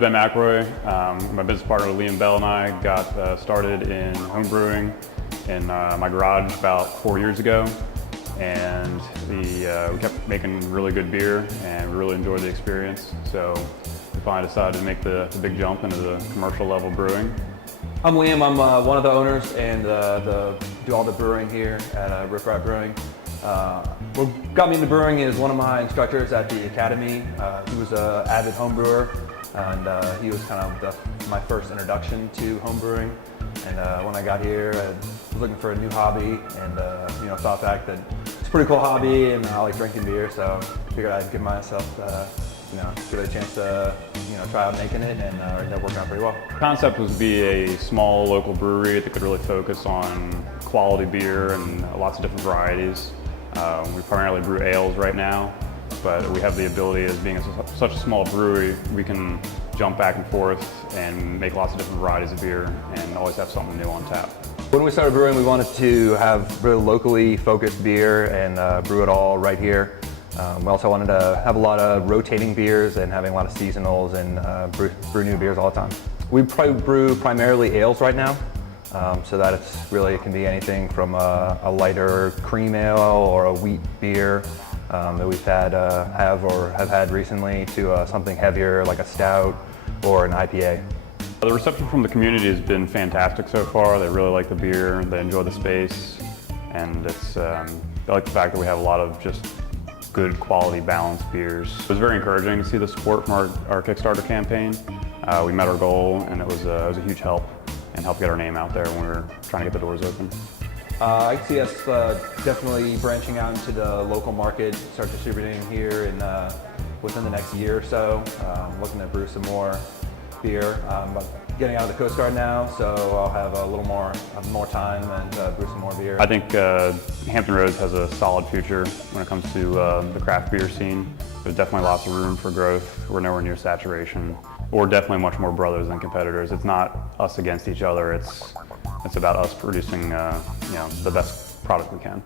Ben McElroy, my business partner Liam Bell and I got started in home brewing in my garage about 4 years ago, and we kept making really good beer and we really enjoyed the experience. So we finally decided to make the big jump into the commercial level brewing. I'm Liam. I'm one of the owners and do all the brewing here at Riff Raff Brewing. What got me into brewing is one of my instructors at the academy. He was an avid home brewer, and he was kind of my first introduction to home brewing. And when I got here, I was looking for a new hobby, and thought back that it's a pretty cool hobby, and I like drinking beer, so figured I'd give myself give it a chance to try out making it, and it ended up working out pretty well. The concept was to be a small local brewery that could really focus on quality beer and lots of different varieties. We primarily brew ales right now, but we have the ability, as being such a small brewery, we can jump back and forth and make lots of different varieties of beer and always have something new on tap. When we started brewing, we wanted to have really locally focused beer and brew it all right here. We also wanted to have a lot of rotating beers and having a lot of seasonals and brew new beers all the time. We probably brew primarily ales right now, so that it can be anything from a lighter cream ale or a wheat beer that we've have had recently to something heavier like a stout or an IPA. The reception from the community has been fantastic so far. They really like the beer, they enjoy the space, and they like the fact that we have a lot of just good quality balanced beers. It was very encouraging to see the support from our Kickstarter campaign. We met our goal, and it was a huge help and helped get our name out there when we were trying to get the doors open. I see us definitely branching out into the local market, start distributing here within the next year or so. Looking to brew some more beer. But getting out of the Coast Guard now, so I'll have a little more time and brew some more beer. I think Hampton Roads has a solid future when it comes to the craft beer scene. There's definitely lots of room for growth. We're nowhere near saturation. We're definitely much more brothers than competitors. It's not us against each other. It's about us producing the best product we can.